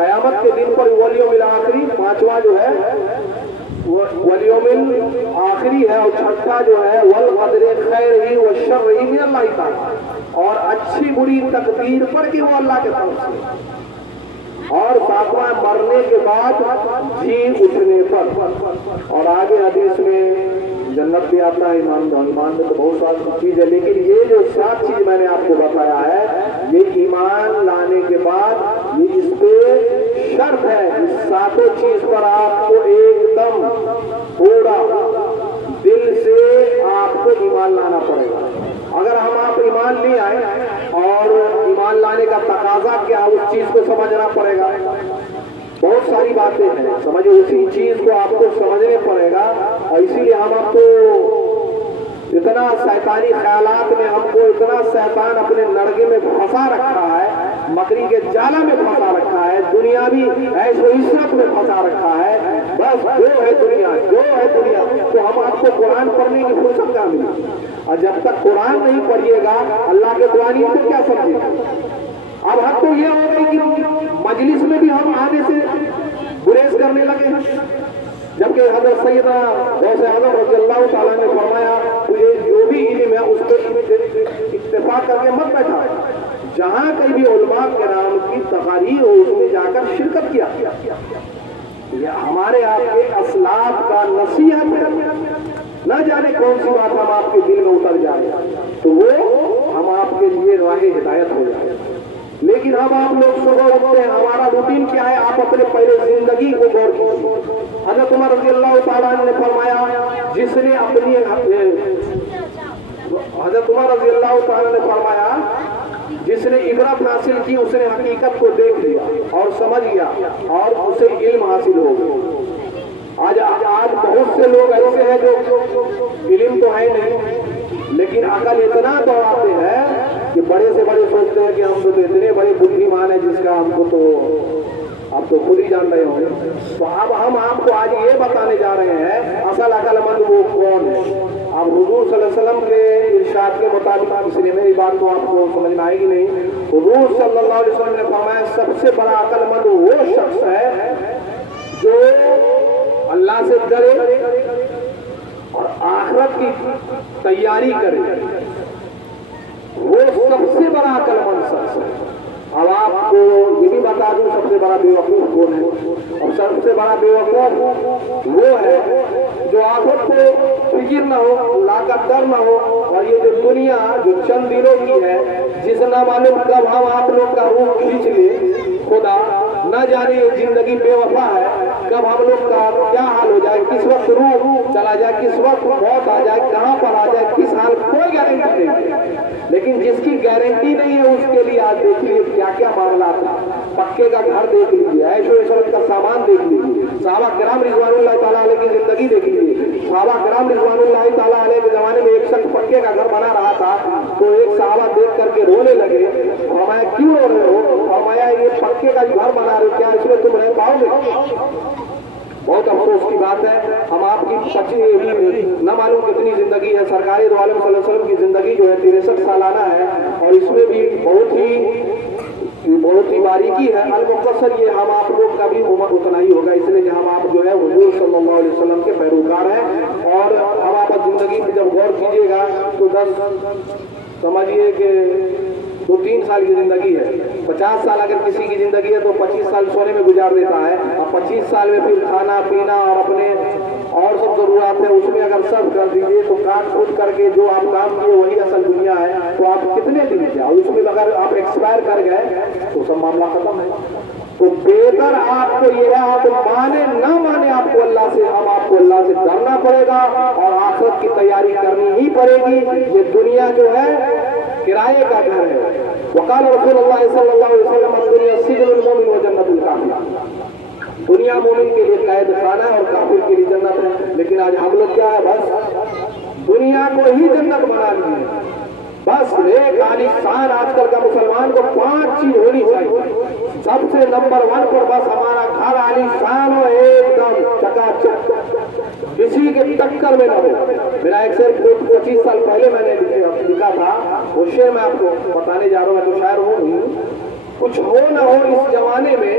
قیامت کے دن پر والیوم الآخری پانچواں جو ہے والیوم الآخری ہے، اور چھٹا جو ہے والقدر خیرہ وشرہ من اللہ تعالی، اور اچھی بری تقدیر پر کہ وہ اللہ کے طرف سے، اور ساتواں مرنے کے بعد جی اٹھنے پر۔ اور آگے حدیث میں جنت بھی آتا ہے، ایمان میں تو بہت ساری چیز ہے، لیکن یہ جو 7 چیز میں نے آپ کو بتایا ہے یہ ایمان لانے کے بعد یہ اس پہ شرط ہے، اس 7 چیز پر آپ کو ایک دم پورا دل سے آپ کو ایمان لانا پڑے گا۔ اگر ہم آپ ایمان لے آئے اور ایمان لانے کا تقاضا کیا، اس چیز کو سمجھنا پڑے گا۔ بہت ساری باتیں ہیں، سمجھے اسی چیز کو آپ کو سمجھنے پڑے گا، اور اسی لیے ہم آپ کو اتنا شیطانی خیالات میں ہم کو اتنا شیطان اپنے نرگے میں پھنسا رکھا ہے، مکری کے جالہ میں پھنسا رکھا ہے، دنیاوی عیش و عشرت میں پھنسا رکھا ہے، بس جو ہے دنیا تو ہم آپ کو قرآن پڑھنے کی فرصت کہاں ملی؟ اور جب تک قرآن نہیں پڑھیے گا اللہ کے قرآن کو کیا سمجھے گا؟ اب حد تو یہ ہو گئی کہ مجلس میں بھی ہم آنے سے گریز کرنے لگے، جبکہ حضرت سیدنا غوث اعظم رضی اللہ تعالیٰ نے فرمایا تجھے جو بھی علم ہے اس پہ اتفاق کر کے مت بیٹھا، جہاں کہیں بھی علماء کرام کی تقاریر ہو اس میں جا کر شرکت کیا۔ یہ ہمارے آپ کے اسلاف کا نصیحت ہے، نہ جانے کون سی بات ہم آپ کے دل میں اتر جائے تو وہ ہم آپ کے لیے راہ ہدایت ہو جائے۔ لیکن ہم آپ لوگ صبح اٹھتے ہیں، ہمارا روٹین کیا ہے؟ آپ اپنے پہلے زندگی کو غور کیجیے۔ حضرت عمر رضی اللہ تعالیٰ نے فرمایا جس نے اپنی حضرت عمر رضی اللہ تعالیٰ نے فرمایا جس نے عبرت حاصل کی اس نے حقیقت کو دیکھ لیا اور سمجھ گیا اور اسے علم حاصل ہو گیا۔ آج بہت سے لوگ ایسے ہیں جو علم تو ہے نہیں لیکن عقل اتنا دوڑاتے ہیں کہ بڑے سے بڑے سوچتے ہیں کہ ہم تو اتنے بڑے بدھیمان ہیں جس کا ہم کو تو آپ تو خود ہی جان رہے ہوں گے۔ تو اب ہم آپ کو آج یہ بتانے جا رہے ہیں اصل عقل مند وہ کون ہے۔ اب حضور صلی اللہ علیہ وسلم کے ارشاد کے مطابق، اس لیے میری بات تو آپ کو سمجھ میں آئے گی نہیں، حضور صلی اللہ علیہ وسلم نے فرمایا سب سے بڑا عقل مند وہ شخص ہے جو اللہ سے ڈرے اور آخرت کی تیاری کرے، وہ سب سے بڑا عقل مند شخص ہے۔ اب آپ کو یہ بھی بتا دوں سب سے بڑا بے وقوف کون ہے، اور سب سے بڑا بے وقوف وہ ہے جو آخرت کو فکر نہ ہو، اللہ کا ڈر نہ ہو، اور یہ جو دنیا جو چند دنوں کی ہے جس نہ معلوم کب ہم آپ لوگ کا روح کھینچ لے، خدا نہ جانے یہ زندگی بے وفا ہے، کب ہم لوگ کا کیا حال ہو جائے، کس وقت روح چلا جائے، کس وقت موت آ جائے، کہاں پر آ جائے، کس حال، کوئی گارنٹی نہیں۔ لیکن جس کی گارنٹی نہیں ہے اس کے لیے آج دیکھ لیجیے کیا کیا معاملات ہیں۔ پکے کا گھر دیکھ لیجیے، عیش و عشرت کا سامان دیکھ لیجیے، صحابہ کرام رضوان اللہ تعالیٰ علیہ کی زندگی دیکھ لیجیے۔ صحابہ کرام رضوان اللہ تعالیٰ علیہ کے زمانے میں ایک شخص پکے کا گھر بنا رہا تھا تو ایک صحابہ دیکھ کر کے رونے لگے، فرمایا کیوں رو رہے ہو؟ فرمایا یہ پکے کا گھر بنا رہے، کیا اس میں تم رہ پاؤ گے؟ بہت افسوس کی بات ہے، ہم آپ کی نہ معلوم کتنی زندگی ہے۔ سرکار دو عالم صلی اللہ علیہ وسلم کی زندگی جو ہے 63 سالانہ ہے، اور اس میں بھی بہت ہی باریکی ہے۔ المختصر یہ ہم آپ لوگ کا بھی عمر اتنا ہی ہوگا، اس لیے کہ ہم آپ جو ہے حضور صلی اللہ علیہ وسلم کے پیروکار ہیں، اور ہم آپ زندگی میں جب غور کیجیے گا تو 10 سمجھیے کہ 2-3 سال کی زندگی ہے، 50 سال اگر کسی کی زندگی ہے تو 25 سال سونے میں گزار دیتا ہے، اور 25 سال میں پھر کھانا پینا اور اپنے اور سب ضرورات ہیں اس میں اگر سب کر دیجیے تو کاٹ کھود کر کے جو آپ کام کیے وہی اصل دنیا ہے، تو آپ کتنے دن کیا، اور اس میں اگر آپ ایکسپائر کر گئے تو سب معاملہ ختم ہے۔ تو بہتر آپ کو یہ ہے آپ مانے نہ مانے آپ کو اللہ سے، ہم آپ کو اللہ سے ڈرنا پڑے گا اور آخرت کی تیاری کرنی ہی پڑے گی۔ یہ دنیا جو ہے کرائے کا گھر ہے۔ وقال رسول اللہ صلی اللہ علیہ وسلم الدنیا سجن المومن و جنت الکافر، دنیا مومن کے لیے قید خانہ ہے اور کافر کے لیے جنت ہے۔ لیکن آج ہم لوگ کیا ہے، بس دنیا کو ہی جنت بنا لیے، بس ایک عالیشان آج کل کا مسلمان کو 5 چیز ہونی چاہیے۔ سب سے نمبر 1 پر بس ہمارا گھر عالیشان ہو، ایک دم چکا چک، کسی کے ٹکر میں نہ ہو۔ میرا ایک شعر 25 سال پہلے میں نے لکھا تھا، وہ شعر میں آپ کو بتانے جا رہا ہوں، میں تو شاعر ہوں، کچھ ہو نہ ہو اس زمانے میں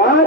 5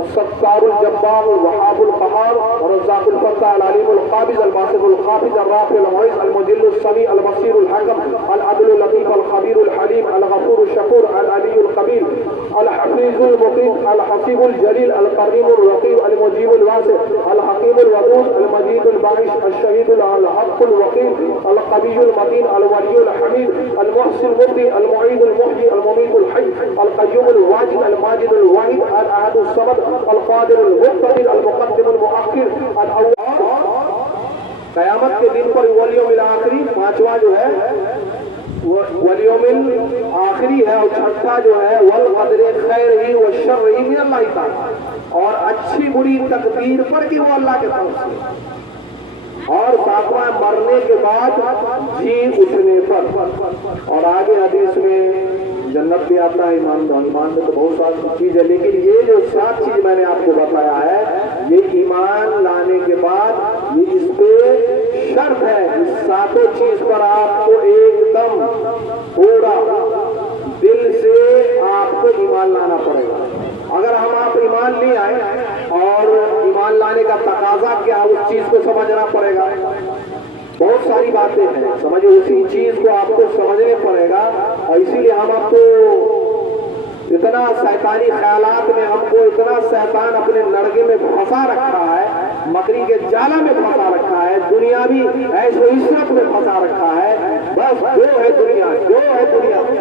الستار الجبار الوهاب القهار الرزاق الفتاح العليم القابض الباسط الخافض الرافع المعز المذل السميع البصير الحكم العدل اللطيف الخبير الحليم الغفور الشكور العلي الخبير الحفيظ المقيت الحسيب الجليل الكريم الرقيب المجيب الواسع الحكيم الودود المجيد الباعث الشهيد الحق الوكيل القوي المتين الولي الحميد المحسن المبدي المعيد المحيي المميت الحي القيوم الواجد الماجد الواحد الاحد الصمد القادر المقتدر المقدم المؤخر الاول. قیامت کے دن پر والیوم الآخری پانچواں جو ہے والیوم الآخری ہے، اور چھٹا جو ہے والقدر خیرہ والشرہ من اللہ تعالی، اور اچھی بری تقدیر پر کہ وہ اللہ کے طرف سے، اور ساتواں مرنے کے بعد جی اٹھنے پر. اور آگے حدیث میں جنت بھی آتا ہے، ایمان میں تو بہت ساری چیز ہے، لیکن یہ جو 7 چیز میں نے آپ کو بتایا ہے یہ ایمان لانے کے بعد یہ اس پہ شرط ہے، اس 7 چیز پر آپ کو ایک دم پورا دل سے آپ کو ایمان لانا پڑے گا. اگر ہم آپ ایمان نہیں آئے، اور ایمان لانے کا تقاضا کیا اس چیز کو سمجھنا پڑے گا. بہت ساری باتیں ہیں سمجھے، اسی چیز کو آپ کو سمجھنے پڑے گا. اور اسی لیے ہم آپ کو اتنا شیطانی خیالات میں ہم کو اتنا شیطان اپنے نرگے میں پھنسا رکھا ہے، مکری کے جالہ میں پھنسا رکھا ہے، دنیاوی عیش و عشرت میں پھنسا رکھا ہے. بس جو ہے دنیا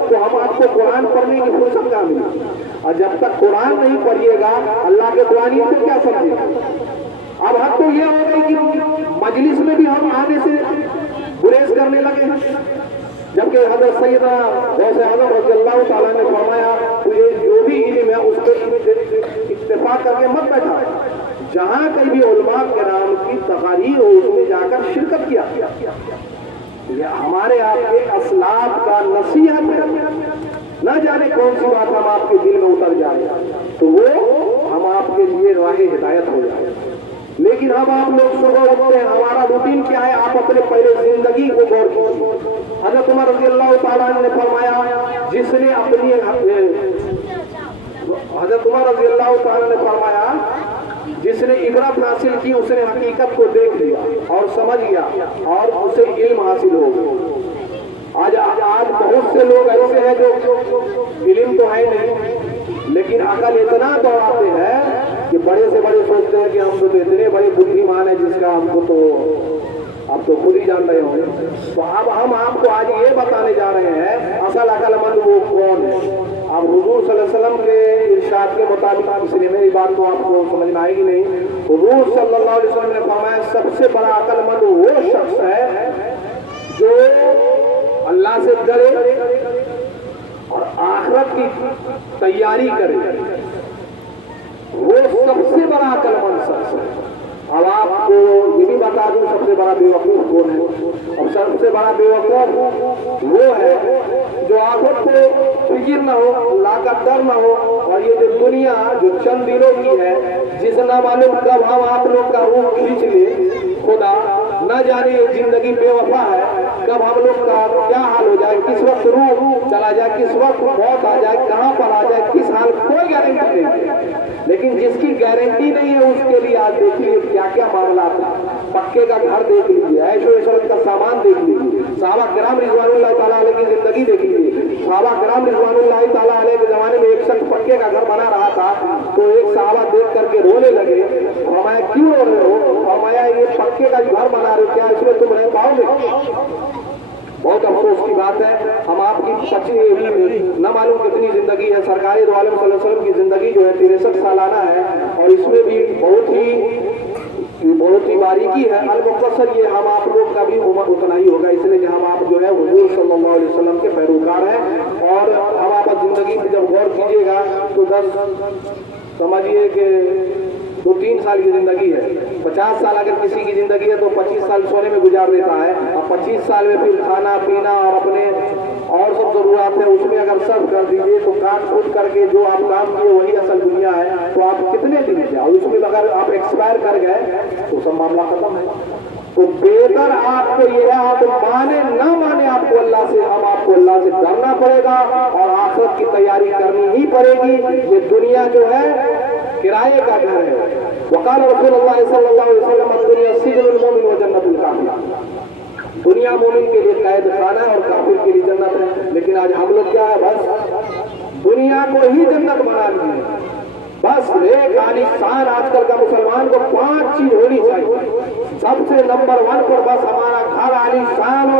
تو ہم آپ کو قرآن پڑھنے کی فرصت کہاں ملی؟ اور جب تک قرآن نہیں پڑھیے گا اللہ کے قرآن کو کیا سمجھے گا؟ اب حد تو یہ ہو گئی کہ مجلس میں بھی ہم آنے سے گریز کرنے لگے، جبکہ حضرت سیدنا غوث اعظم رضی اللہ تعالیٰ نے فرمایا تجھے جو بھی علم ہے اس پہ اتفاق کر کے مت بیٹھا، جہاں کہیں بھی علماء کرام کی تقاریر ہو اس میں جا کر شرکت کیا. یہ ہمارے آپ کے اسلاف کا نصیحت ہے. نہ جانے کون سی بات ہم آپ کے دل میں اتر جائے تو وہ ہم آپ کے لیے راہ ہدایت ہو جائے. لیکن ہم آپ لوگ صبح اٹھتے ہیں، ہمارا روٹین کیا ہے؟ آپ اپنے پہلے زندگی کو غور کیجیے. حضرت عمر رضی اللہ تعالیٰ نے فرمایا جس نے اپنی حضرت عمر رضی اللہ تعالیٰ نے فرمایا جس نے عبرت حاصل کی اس نے حقیقت کو دیکھ لیا اور سمجھ لیا اور اسے علم حاصل ہو گیا. آج بہت سے لوگ ایسے ہیں جو علم تو ہے نہیں لیکن عقل اتنا دوڑاتے ہیں کہ بڑے سے بڑے سوچتے ہیں کہ ہم تو اتنے بڑے بدھیمان ہیں جس کا ہم کو تو آپ تو خود ہی جان رہے ہوں گے. تو اب ہم آپ کو آج یہ بتانے جا رہے ہیں اصل عقل مند وہ کون ہے. اب حضور صلی اللہ علیہ وسلم کے ارشاد کے مطابق، اس لیے میری بات تو آپ کو سمجھ میں آئے گی نہیں، حضور صلی اللہ علیہ وسلم نے فرمایا سب سے بڑا عقل مند وہ شخص ہے جو اللہ سے ڈرے اور آخرت کی تیاری کرے، وہ سب سے بڑا عقل مند شخص ہے. اب آپ کو یہ بھی بتا دوں سب سے بڑا بیوقوف کون ہے. اور سب سے بڑا بیوقوف وہ ہے جو آخرت کو فکر نہ ہو، اللہ کا ڈر نہ ہو، اور یہ جو دنیا جو چند دنوں کی ہے جس نہ معلوم کب ہم آپ لوگ کا روح کھینچ لے، خدا نہ جانے یہ زندگی بے وفا ہے، کب ہم لوگ کا کیا حال ہو جائے، کس وقت روح چلا جائے، کس وقت موت آ جائے، کہاں پر آ جائے، کس حال، کوئی گارنٹی نہیں ہے. لیکن جس کی گارنٹی نہیں ہے اس کے لیے آج دیکھ لیے کیا کیا معاملات ہیں. پکے کا گھر دیکھ لیجیے، عیش و عشرت کا سامان دیکھ لیجیے، صحابہ کرام رضوان اللہ تعالیٰ علیہ کی زندگی دیکھ لیجیے. صحابہ کرام رضوان اللہ تعالیٰ علیہ کے زمانے میں ایک شخص پکے کا گھر بنا رہا تھا تو ایک صحابہ دیکھ کر کے رونے لگے. فرمایا کیوں رو رہے ہو؟ فرمایا یہ پکے کا گھر بنا رہے ہو، کیا اس میں تم رہ پاؤ گے؟ بہت افسوس کی بات ہے ہم آپ کی نہ معلوم کتنی زندگی ہے. سرکار دو عالم صلی اللہ علیہ وسلم کی زندگی جو ہے 63 سالانہ ہے اور اس میں بھی بہت ہی باریکی ہے. المختصر یہ ہم آپ لوگ کا بھی عمر اتنا ہی ہوگا، اس لیے کہ ہم آپ جو ہے حضور صلی اللہ علیہ وسلم کے پیروکار ہیں. اور ہم آپ زندگی پہ جب غور کیجیے گا تو سمجھیے کہ 2-3 سال کی زندگی ہے. 50 سال اگر کسی کی زندگی ہے تو 25 سال سونے میں گزار دیتا ہے، اور 25 سال میں پھر کھانا پینا اور اپنے اور سب ضرورات ہیں اس میں اگر سب کر دیجیے تو کاٹ کھوٹ کر کے جو آپ کام کیے وہی اصل دنیا ہے. تو آپ کتنے دن سے اور اس میں اگر آپ ایکسپائر کر گئے تو سب معاملہ ختم ہے. تو بہتر آپ کو یہ ہے آپ مانے نہ مانے آپ کو اللہ سے ڈرنا پڑے گا اور آخرت کی تیاری کرنی ہی پڑے گی. یہ دنیا جو ہے کرائے کا گھر ہے. وقال رسول اللہ صلی اللہ علیہ وسلم الدنیا سجن المومن و جنت الکافر. دنیا مومن کے لیے قید خانہ ہے اور کافر کے لیے جنت ہے. لیکن آج ہم لوگ کیا ہے بس دنیا کو ہی جنت بنا لیے. بس ایک عالیشان آج کل کا مسلمان کو 5 چیز ہونی چاہیے. سب سے نمبر 1 پر بس ہمارا گھر عالیشان ہو،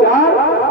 4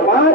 5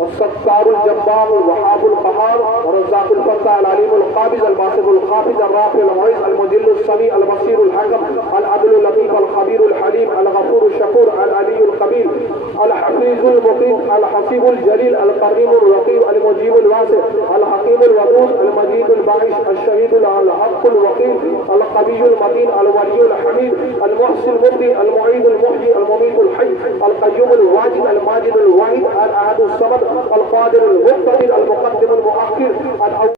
الستار الجبار الوهاب القهار الرزاق الفتاح العليم القابض الباسط الخافض الرافع المعز المذل السميع البصير الحكم العدل اللطيف الخبير الحليم الغفور الشكور العلي الخبير الحفيظ المقيم الحسيب الجليل القريب الرقيب المجيب الواسع الحكيم الودود المجيد الباعث الشهيد الحق الوقيم القوي المتين الولي الحميد المحسن المبدي المعيد المحيي المميت الحي القيوم الواجد الماجد الواحد الاحد الصمد القادر المقتدر